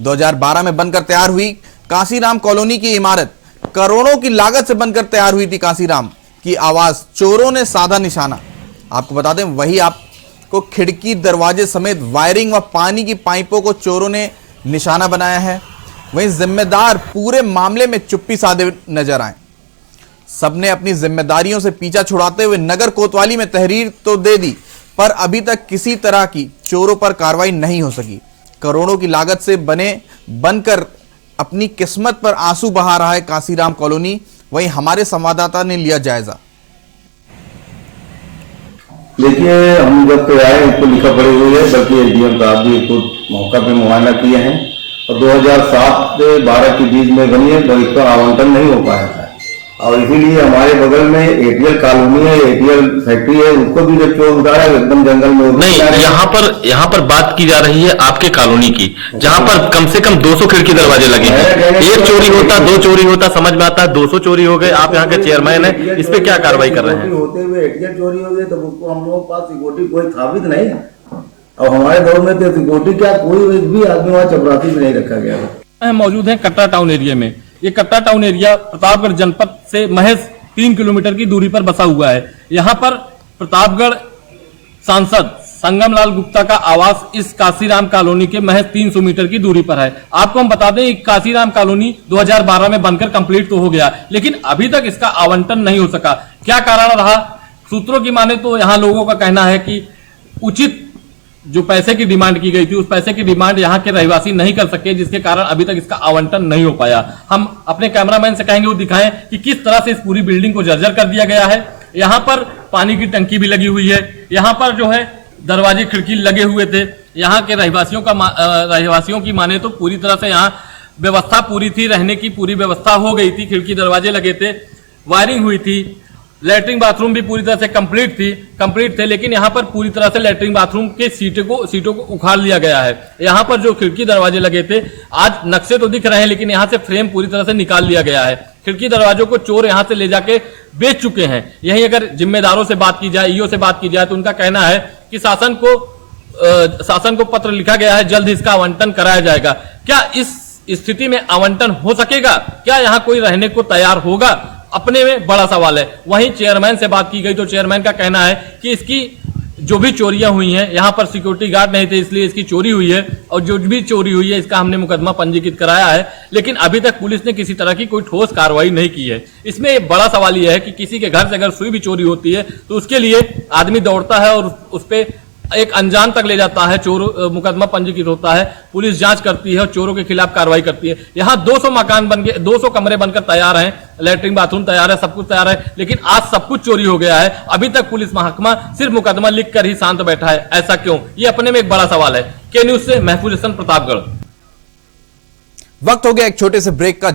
2012 में बनकर तैयार हुई कांसीराम कॉलोनी की इमारत करोड़ों की लागत से बनकर तैयार हुई थी। कांसीराम की आवाज चोरों ने साधा निशाना। आपको बता दें, वही आपको खिड़की दरवाजे समेत वायरिंग व पानी की पाइपों को चोरों ने निशाना बनाया है। वहीं जिम्मेदार पूरे मामले में चुप्पी साधे नजर आए। सबने अपनी जिम्मेदारियों से पीछा छुड़ाते हुए नगर कोतवाली में तहरीर तो दे दी, पर अभी तक किसी तरह की चोरों पर कार्रवाई नहीं हो सकी। करोड़ों की लागत से बनकर अपनी किस्मत पर आंसू बहा रहा है कांसीराम कॉलोनी। वहीं हमारे संवाददाता ने लिया जायजा। देखिए, हम जब पे आए इसको लिखा पड़ी हुई है, बल्कि एसडीएम साहब भी इसको मौका पे मुआयना किए हैं और 2007 से 12 के बीच में बनी है, तो इसका आवंटन नहीं हो पाया था और इसीलिए हमारे बगल में एटीएल कॉलोनी है, एटीएल फैक्ट्री है, उसको भी जब चोर उतारा एकदम जंगल में नहीं। यहाँ पर बात की जा रही है आपके कॉलोनी की, जहाँ पर कम से कम 200 खिड़की दरवाजे लगे हैं। एक चोरी होता, दो चोरी होता, समझ में आता है, 200 चोरी हो गए। आप यहाँ के चेयरमैन है, इस पे क्या कार्रवाई कर रहे हैं? होते हुए एटीएल चोरी हो गई तो उसको हम लोगों के पास सिक्योरिटी कोई स्थापित नहीं है और हमारे दौर में तो सिक्योरिटी क्या कोई एक भी आदमी वहाँ चपरासी भी नहीं रखा गया। मौजूद है कटरा टाउन एरिया में। ये कटरा टाउन एरिया प्रतापगढ़ जनपद से महज 3 किलोमीटर की दूरी पर बसा हुआ है। यहाँ पर प्रतापगढ़ सांसद संगम लाल गुप्ता का आवास इस कांसीराम कॉलोनी के महज 300 मीटर की दूरी पर है। आपको हम बता दें, कांसीराम कॉलोनी 2012 में बनकर कंप्लीट तो हो गया, लेकिन अभी तक इसका आवंटन नहीं हो सका। क्या कारण रहा? सूत्रों की माने तो यहाँ लोगों का कहना है कि उचित जो पैसे की डिमांड की गई थी, उस पैसे की डिमांड यहाँ के रहवासी नहीं कर सके, जिसके कारण अभी तक इसका आवंटन नहीं हो पाया। हम अपने कैमरामैन से कहेंगे वो दिखाएं कि किस तरह से इस पूरी बिल्डिंग को जर्जर कर दिया गया है। यहाँ पर पानी की टंकी भी लगी हुई है, यहाँ पर जो है दरवाजे खिड़की लगे हुए थे। यहाँ के रहवासियों की माने तो पूरी तरह से यहाँ व्यवस्था पूरी थी, रहने की पूरी व्यवस्था हो गई थी, खिड़की दरवाजे लगे थे, वायरिंग हुई थी, लैट्रिन बाथरूम भी पूरी तरह से कंप्लीट थे, लेकिन यहाँ पर पूरी तरह से लैट्रिन बाथरूम के सीटों को उखाड़ लिया गया है। यहाँ पर जो खिड़की दरवाजे लगे थे, आज नक्शे तो दिख रहे हैं, लेकिन यहाँ से फ्रेम पूरी तरह से निकाल लिया गया है। खिड़की दरवाजों को चोर यहाँ से ले जाके बेच चुके हैं। यही अगर जिम्मेदारों से बात की जाए, ईओ से बात की जाए, तो उनका कहना है कि शासन को पत्र लिखा गया है, जल्द इसका आवंटन कराया जाएगा। क्या इस स्थिति में आवंटन हो सकेगा? क्या यहाँ कोई रहने को तैयार होगा? अपने में बड़ा सवाल है। वहीं चेयरमैन से बात की गई तो चेयरमैन का कहना है कि इसकी जो भी चोरियां हुई हैं, यहाँ पर सिक्योरिटी गार्ड नहीं थे इसलिए इसकी चोरी हुई है, और जो भी चोरी हुई है इसका हमने मुकदमा पंजीकृत कराया है, लेकिन अभी तक पुलिस ने किसी तरह की कोई ठोस कार्रवाई नहीं की है। इसमें बड़ा सवाल यह है कि किसी के घर से अगर सुई भी चोरी होती है तो उसके लिए आदमी दौड़ता है और उस पे एक अनजान तक ले जाता है, मुकदमा पंजीकृत होता है, पुलिस जांच करती है और चोरों के खिलाफ कार्रवाई करती है। यहाँ 200 कमरे बनकर तैयार हैं, लैट्रिन बाथरूम तैयार है, सब कुछ तैयार है, लेकिन आज सब कुछ चोरी हो गया है। अभी तक पुलिस महकमा सिर्फ मुकदमा लिख कर ही शांत बैठा है। ऐसा क्यों? ये अपने में एक बड़ा सवाल है। के न्यूज से महफूज हसन, प्रतापगढ़। वक्त हो गया एक छोटे से ब्रेक का।